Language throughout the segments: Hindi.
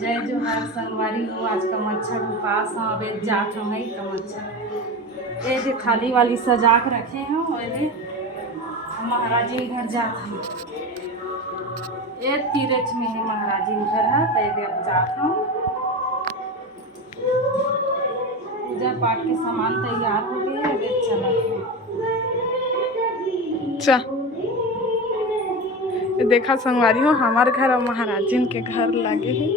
जय जोहार संगवारी हो। आज का मच्छर उपास हम अब जात हम है का मच्छर ये जो थाली वाली सजा के रखे हैं और महाराज जी घर जात हम ये तीरथ में है महाराज जी घर है तो अब जात हम पूजा पाठ के सामान तैयार हो गए अब चला देखा संगवारी हो हमारे घर और महाराजिन के घर लगे है।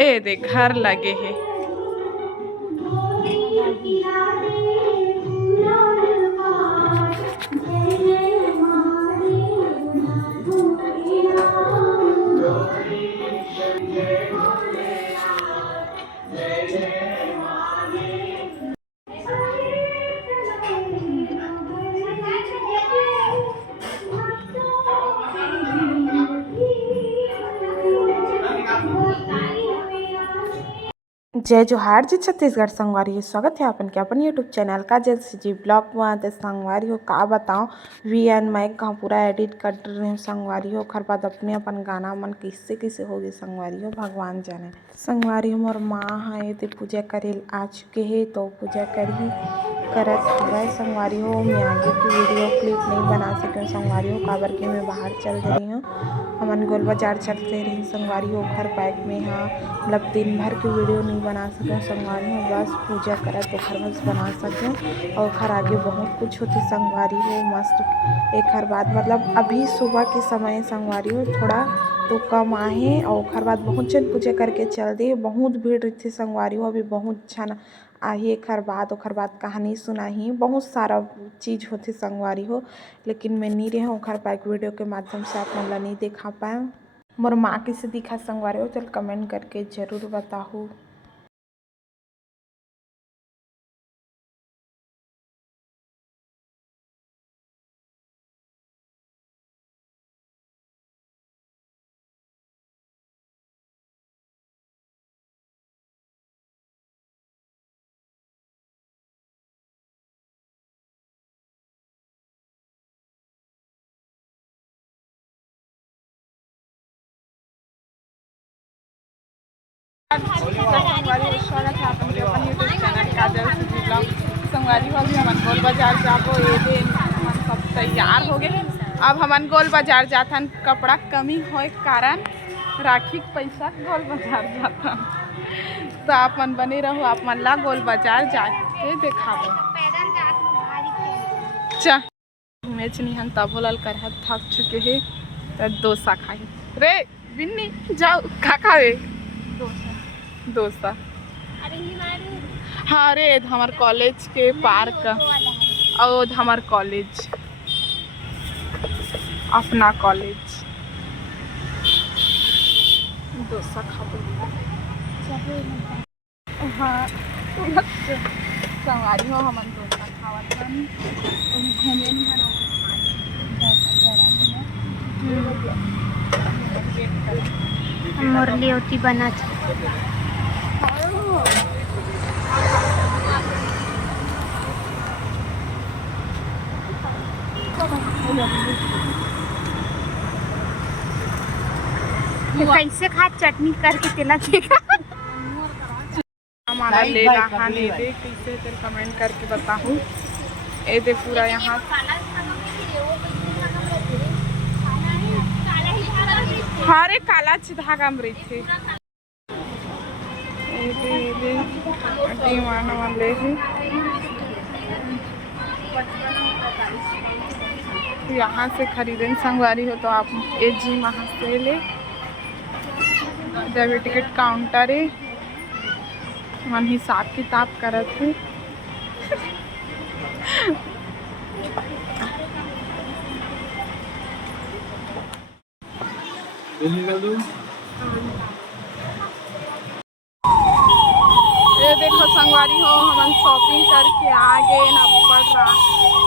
ए देख घर लगे है। जय जोहार जी छत्तीसगढ़ संगवारी स्वागत है अपन के अपन यूट्यूब चैनल का जैसे जी ब्लॉग में तो संगवारी हो का बताऊँ वीएन मैं कहाँ पूरा एडिट कर रही हूँ संगवारी हो खर बाद अपने अपन गाना मन किससे किसे होगी संगवारी हो भगवान जाने। संगवारी हो मोर माँ है तो पूजा करे आ चुके हैं तो पूजा करी करत हवय संगवारी हो। मैं आगे की वीडियो क्लिप नहीं बना सकी संगवारी हो काबर के मैं बाहर चल रही हूँ हमन गोल बाजार चलते रही संगवारी हो घर पैक में हाँ मतलब दिन भर की वीडियो नहीं बना सकें संगवारी हो बस पूजा करा तो घर बस बना सकें और घर आगे बहुत कुछ होती संगवारी हो मस्त एक हर बाद मतलब अभी सुबह के समय संगवारी हो थोड़ा तो कम आहे और घर बाद बहुत जन पूजा करके चल दे बहुत भीड़ रही संगवारी हो अभी बहुत अच्छा आही एक ओखर बाद कहानी सुनाही बहुत सारा चीज़ होती संगवारी हो लेकिन मैं नहीं रहे ओखर पैक वीडियो के माध्यम से आप मन ला नहीं दिखा पाए मोर माँ किसे दिखा संगवारी हो चल कमेंट करके जरूर बताओ। स्वागत है अपन के अपन यूट्यूब चैनल का जैसे जी ब्लॉग संगवारी हो। अभी हमन गोल बाजार जाबो ये दिन हम सब तैयार हो गए अब हमन गोल बाजार जाथन कपड़ा कमी होए कारण राखी के पैसा गोल बाजार जाथन तो आप मन बने रहो आप मन ला गोल बाजार जाके दिखाबो चा मैच नहीं हम तब लाल कर थक चुके हैं तो डोसा खाए रे बिन्नी जाओ खा खावे डोसा। हाँ रे हमार कॉलेज के पार्क और हमार कॉलेज अपना कॉलेज डोसा खाबो हाँ संगवारी हो हमन डोसा खावत हन घूमे मोर लियोती बना कैसे खा चटनी करके तेला देखा हमारा ले रहा ले दे कैसे तेरे कमेंट करके बताऊँ ए दे पूरा यहाँ हारे काला धागा में रही यहाँ से खरीदे संगवारी हो तो आप ए जी वहाँ से ले जब टिकट काउंटर है मन हिसाब किताब करत है ये देखो संगवारी हो हम शॉपिंग करके आ गए ना पड़ रहा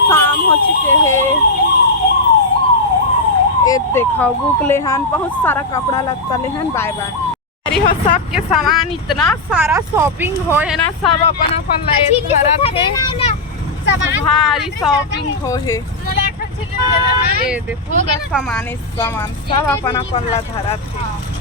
शाम हो चुके हैं ये देखो बुक ले हन बहुत सारा कपड़ा लत्ता ले हन बाय बाय अरे हो सब के सामान इतना सारा शॉपिंग हो है ना सब अपन अपन ले करत है भारी शॉपिंग हो है ये देखो सामान सब अपन अपन ला धरत है।